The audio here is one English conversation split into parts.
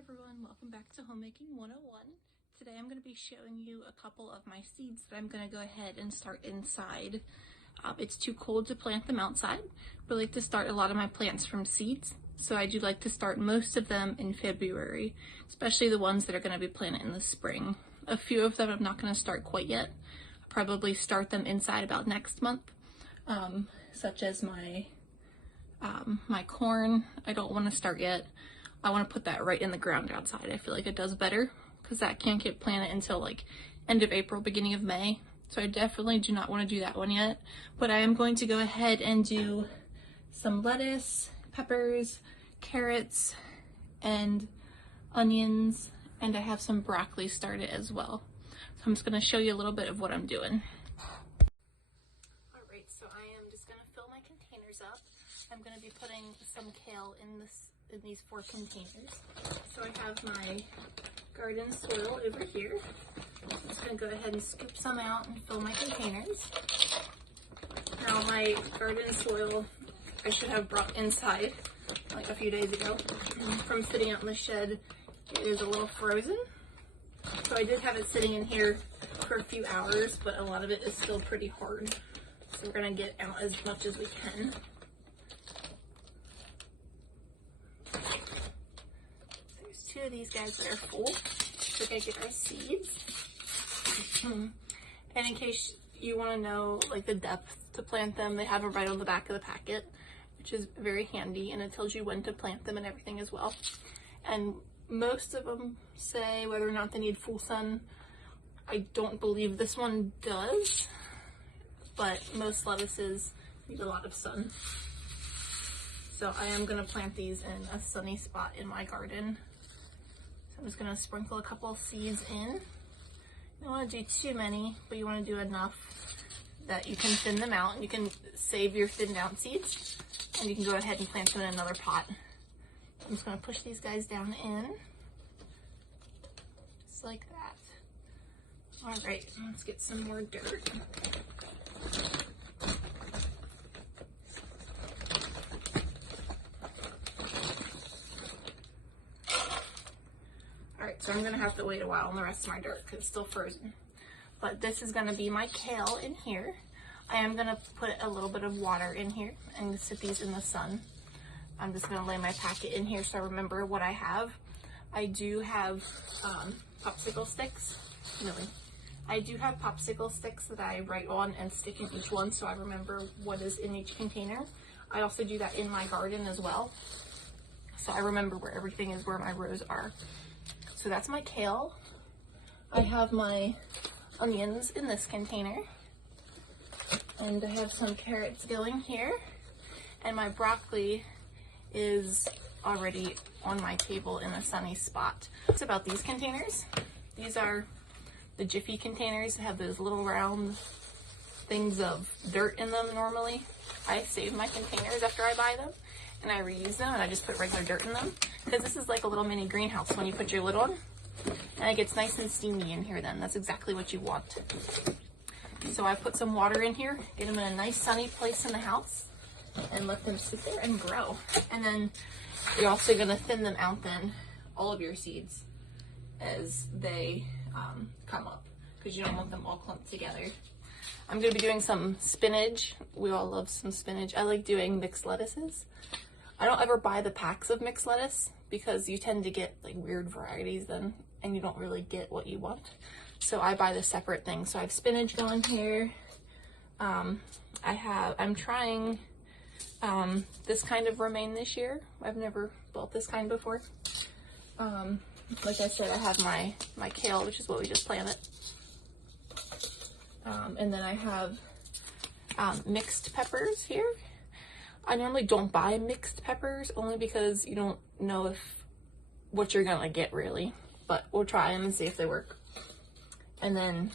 everyone, welcome back to Homemaking 101. Today I'm going to be showing you a couple of my seeds that I'm going to go ahead and start inside. It's too cold to plant them outside, but I like to start a lot of my plants from seeds. So I do like to start most of them in February, especially the ones that are going to be planted in the spring. A few of them I'm not going to start quite yet. I'll probably start them inside about next month, such as my corn. I don't want to start yet. I want to put that right in the ground outside. I feel like it does better because that can't get planted until like end of April, beginning of May. So I definitely do not want to do that one yet. But I am going to go ahead and do some lettuce, peppers, carrots, and onions, and I have some broccoli started as well. So I'm just going to show you a little bit of what I'm doing. Alright, so I am just going to fill my containers up. I'm going to be putting some kale in these 4 containers. So I have my garden soil over here. I'm just going to go ahead and scoop some out and fill my containers. Now my garden soil I should have brought inside like a few days ago. From sitting out in the shed, it is a little frozen. So I did have it sitting in here for a few hours, but a lot of it is still pretty hard. So we're going to get out as much as we can. There's 2 of these guys that are full. We're going to get our seeds. And in case you want to know like the depth to plant them, they have it right on the back of the packet, which is very handy, and it tells you when to plant them and everything as well. And most of them say whether or not they need full sun. I don't believe this one does, but most lettuces need a lot of sun. So I am going to plant these in a sunny spot in my garden. So I'm just going to sprinkle a couple of seeds in. You don't want to do too many, but you want to do enough that you can thin them out. You can save your thinned out seeds, and you can go ahead and plant them in another pot. I'm just going to push these guys down in, just like that. All right, let's get some more dirt. Alright, so I'm going to have to wait a while on the rest of my dirt because it's still frozen. But this is going to be my kale in here. I am going to put a little bit of water in here and sit these in the sun. I'm just going to lay my packet in here so I remember what I have. I do have popsicle sticks. Really. I do have popsicle sticks that I write on and stick in each one so I remember what is in each container. I also do that in my garden as well. So I remember where everything is, where my rows are. So that's my kale. I have my onions in this container. And I have some carrots going here. And my broccoli is already on my table in a sunny spot. It's about these containers. These are the Jiffy containers that have those little round things of dirt in them normally. I save my containers after I buy them, and I reuse them, and I just put regular dirt in them, because this is like a little mini greenhouse when you put your lid on, and it gets nice and steamy in here then. That's exactly what you want. So I put some water in here, get them in a nice sunny place in the house, and let them sit there and grow. And then you're also going to thin them out then, all of your seeds, as they come up, because you don't want them all clumped together. I'm going to be doing some spinach. We all love some spinach. I like doing mixed lettuces. I don't ever buy the packs of mixed lettuce because you tend to get like weird varieties then, and you don't really get what you want. So I buy the separate things. So I have spinach going here. I'm trying this kind of romaine this year. I've never bought this kind before. Like I said, I have my kale, which is what we just planted. And then I have mixed peppers here. I normally don't buy mixed peppers only because you don't know what you're gonna get really, but we'll try them and see if they work. And then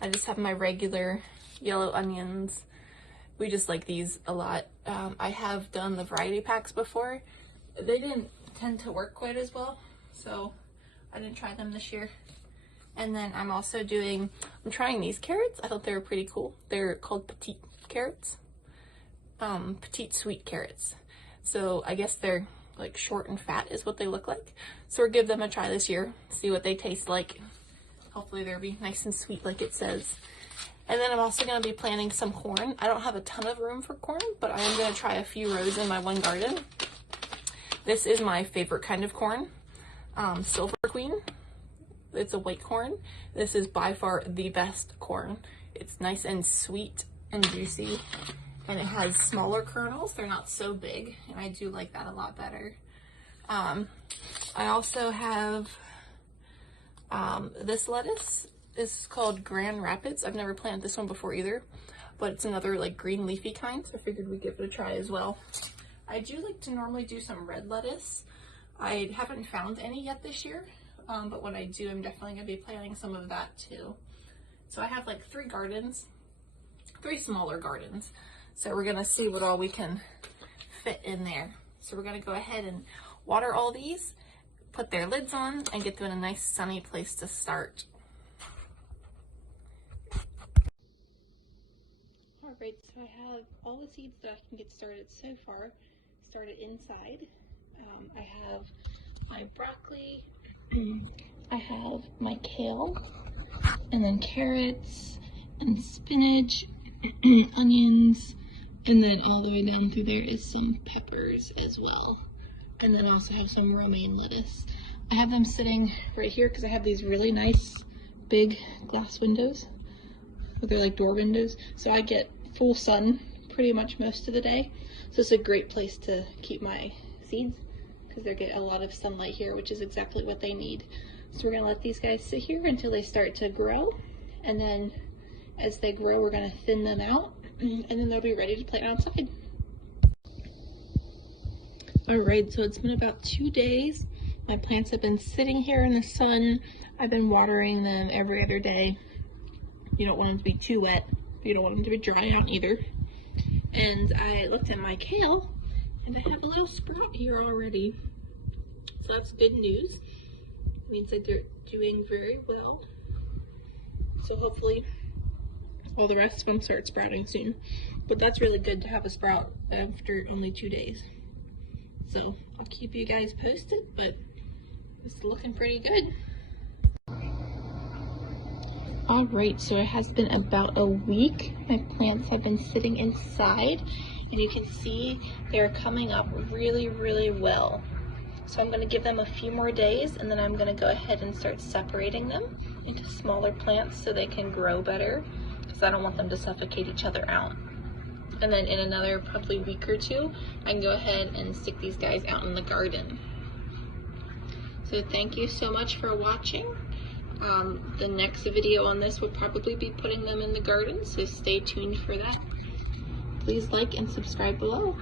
I just have my regular yellow onions. We just like these a lot. I have done the variety packs before. They didn't tend to work quite as well, so I didn't try them this year. And then I'm trying these carrots. I thought they were pretty cool. They're called petite carrots. Petite sweet carrots. So I guess they're like short and fat is what they look like. So we'll give them a try this year, see what they taste like. Hopefully they'll be nice and sweet like it says. And then I'm also going to be planting some corn. I don't have a ton of room for corn, but I am going to try a few rows in my one garden. This is my favorite kind of corn, Silver Queen. It's a white corn. This is by far the best corn. It's nice and sweet and juicy, and it has smaller kernels. They're not so big, and I do like that a lot better. I also have this lettuce. This is called Grand Rapids. I've never planted this one before either, but it's another like green leafy kind, so I figured we'd give it a try as well. I do like to normally do some red lettuce. I haven't found any yet this year, but when I do, I'm definitely going to be planting some of that too. So I have like 3 gardens, 3 smaller gardens. So we're going to see what all we can fit in there. So we're going to go ahead and water all these, put their lids on, and get them in a nice sunny place to start. Alright, so I have all the seeds that I can get started so far, started inside. I have my broccoli, I have my kale, and then carrots, and spinach, onions, and then all the way down through there is some peppers as well. And then I also have some romaine lettuce. I have them sitting right here because I have these really nice big glass windows. They're like door windows, so I get full sun pretty much most of the day. So it's a great place to keep my seeds because they get a lot of sunlight here, which is exactly what they need. So we're gonna let these guys sit here until they start to grow, and then as they grow, we're gonna thin them out, and then they'll be ready to plant outside. All right, so it's been about 2 days. My plants have been sitting here in the sun. I've been watering them every other day. You don't want them to be too wet. You don't want them to be dry out either. And I looked at my kale, and I have a little sprout here already. So that's good news. It means that they're doing very well. So hopefully all the rest of them start sprouting soon. But that's really good to have a sprout after only 2 days. So I'll keep you guys posted, but it's looking pretty good. Alright, so it has been about a week. My plants have been sitting inside, and you can see they're coming up really, really well. So I'm going to give them a few more days, and then I'm going to go ahead and start separating them into smaller plants so they can grow better, because I don't want them to suffocate each other out. And then in another probably week or 2, I can go ahead and stick these guys out in the garden. So thank you so much for watching. The next video on this would probably be putting them in the garden, so stay tuned for that. Please like and subscribe below.